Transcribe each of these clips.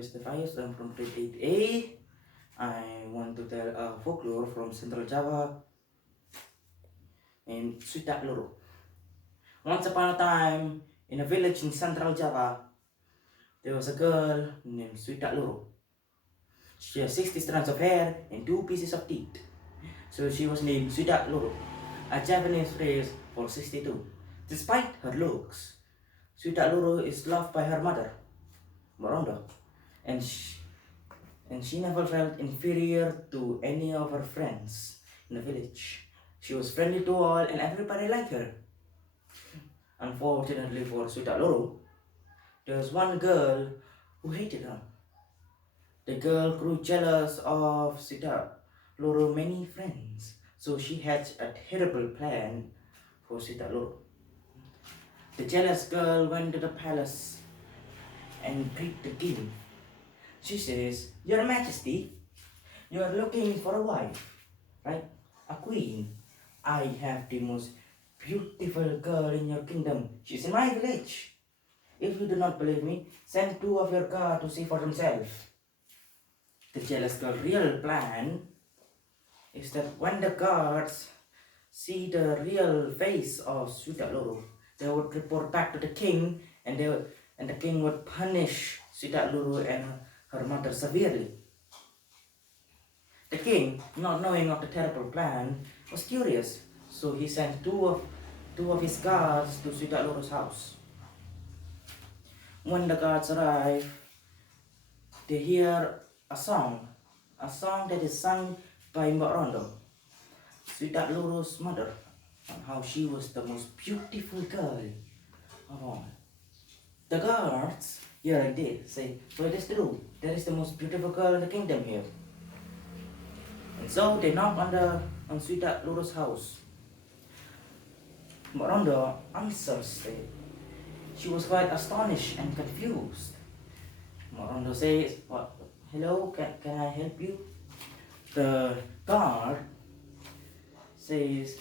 is Device. I'm from grade 8A. I want to tell a folklore from Central Java named Suitak Loro. Once upon a time, in a village in Central Java, there was a girl named Suitak Loro. She has 60 strands of hair and 2 pieces of teeth. So she was named Suitak Loro, a Japanese phrase for 62. Despite her looks, Suitak Loro is loved by her mother, Morondo, and she never felt inferior to any of her friends in the village. She was friendly to all and everybody liked her. Unfortunately for Suitak Loro, there was one girl who hated her. The girl grew jealous of Suitak Loro's many friends, so she hatched a terrible plan for Suitak Loro. The jealous girl went to the palace and greeted the king. She says, "Your Majesty, you are looking for a wife, right? A queen. I have the most beautiful girl in your kingdom. She's in my village. If you do not believe me, send 2 of your guards to see for themselves." The jealous girl's real plan is that when the guards see the real face of Suitak Loro, they would report back to the king, and the king would punish Suitak Loro and her mother severely. The king, not knowing of the terrible plan, was curious, so he sent two of his guards to Suitak Loro's house. When the guards arrive, they hear a song that is sung by Mbak Rondo, Suitak Loro's mother, on how she was the most beautiful girl of all. The guards hearing this say, "So it is true, there is the most beautiful girl in the kingdom here." And so they knock on Suitak Loro's house. Mbak Rondo answers it. She was quite astonished and confused. Mbak Rondo says, "What? Hello, can I help you?" The guard says,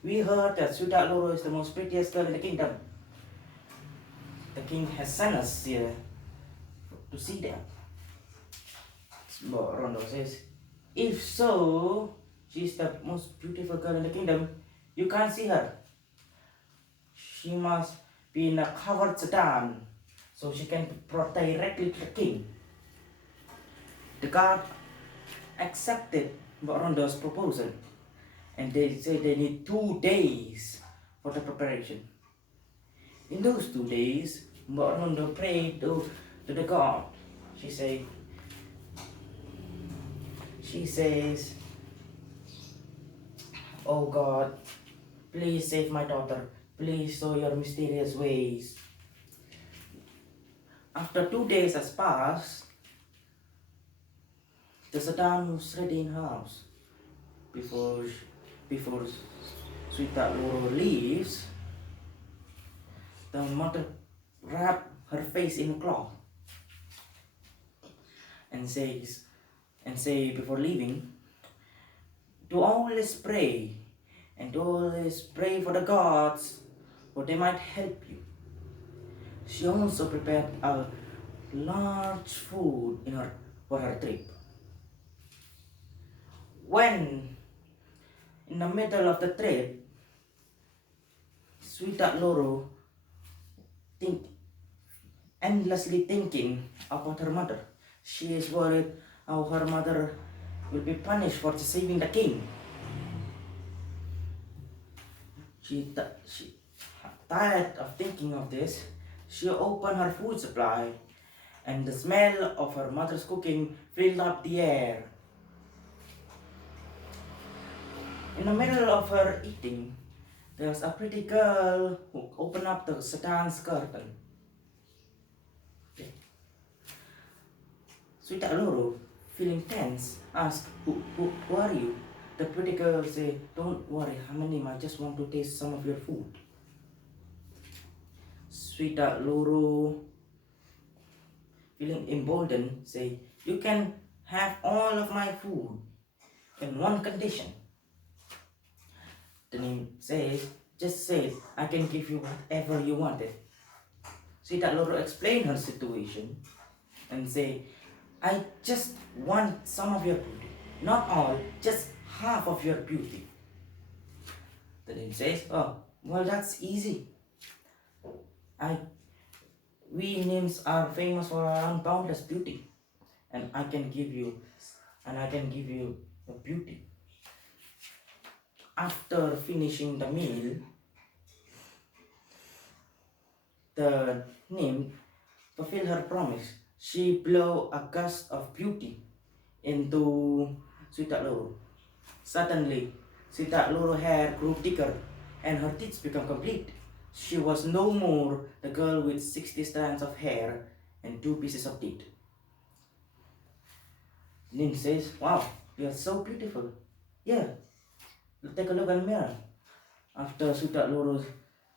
"We heard that Suitak Loro is the most prettiest girl in the kingdom. The king has sent us here to see them." Mbak Rondo says, "If so, she's the most beautiful girl in the kingdom. You can't see her. She must be in a covered sedan, so she can brought directly to the king." The guard accepted Mbak Rondo's proposal, and they say they need 2 days for the preparation. In those 2 days, Mbak Rondo prayed to the god. She says, "Oh God, please save my daughter. Please show your mysterious ways." After 2 days has passed, the sedan was ready in her house. Before Suitak Loro leaves, the mother wrapped her face in a cloth and say before leaving, to always pray for the gods, for they might help you. She also prepared a large food for her trip. When in the middle of the trip, Suitak Loro endlessly thinking about her mother. She is worried how her mother will be punished for deceiving the king. She tired of thinking of this. She opened her food supply, and the smell of her mother's cooking filled up the air. In the middle of her eating, there was a pretty girl who opened up the sedan's curtain. Suitak Loro, feeling tense, asked, who are you?" The pretty girl said, "Don't worry, Hamanim, I just want to taste some of your food." Suitak Loro, feeling emboldened, say, "You can have all of my food in one condition." The name says, "Just say it, I can give you whatever you wanted." Sita Loro explained her situation and say, I just want some of your beauty. Not all, just half of your beauty. The nymph says, oh, well, that's easy. I We nymphs are famous for our boundless beauty, and I can give you the beauty. After finishing the meal, the nymph fulfilled her promise. She blew a gust of beauty into Sweetheart Loro. Suddenly, Sweetheart Loro hair grew thicker and her teeth became complete. She was no more the girl with 60 strands of hair and 2 pieces of teeth. Nin says, wow, you're so beautiful. Yeah, take a look in the mirror. After Sweetheart Loro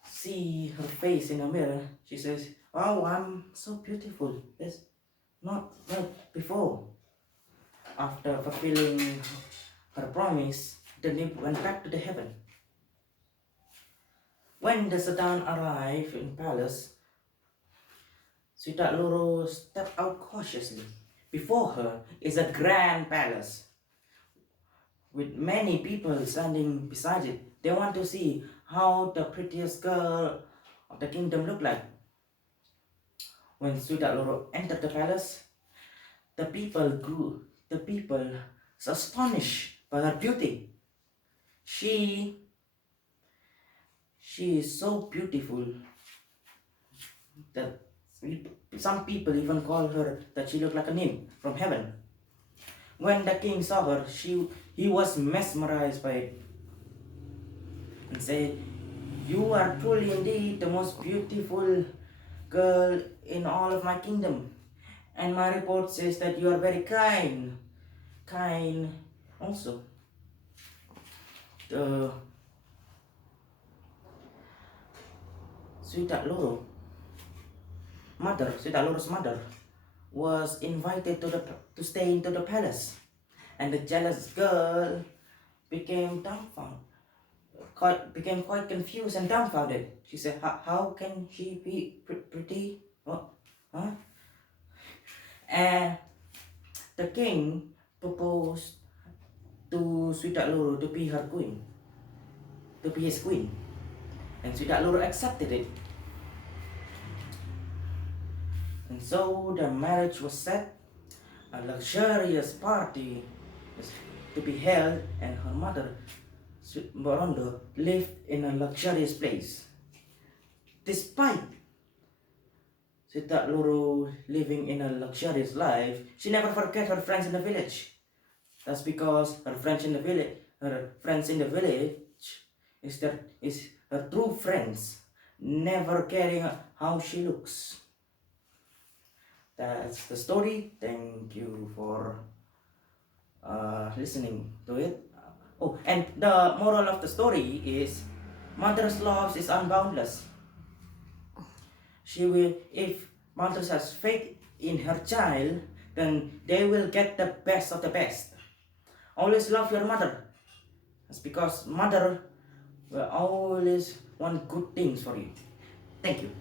see her face in the mirror, she says, wow, I'm so beautiful. It's not like before. After fulfilling her promise, the nymph went back to the heaven. When the Satan arrived in palace, Sweetheart Loro stepped out cautiously. Before her is a grand palace with many people standing beside it. They want to see how the prettiest girl of the kingdom looked like. When Sweetheart Loro entered the palace, the people was astonished by her beauty. She is so beautiful that some people even call her that she looked like a nymph from heaven. When the king saw her, he was mesmerized by it and said, you are truly indeed the most beautiful girl in all of my kingdom. And my report says that you are very kind also. The Sweetheart Loro's mother, was invited to stay into the palace, and the jealous girl became quite confused and dumbfounded. She said, "How can she be pretty? What? Huh?" And the king proposed to Sweetheart Loro to be his queen, and Sweetheart Loro accepted it. And so the marriage was set. A luxurious party was to be held, and her mother, Borondo, lived in a luxurious place. Despite Sweetheart Loro living in a luxurious life, she never forget her friends in the village. That's because her friends in the village is her true friends, never caring how she looks. That's the story. Thank you for listening to it. Oh, and the moral of the story is mother's love is unboundless. If mother has faith in her child, then they will get the best of the best. Always love your mother. That's because mother will always want good things for you. Thank you.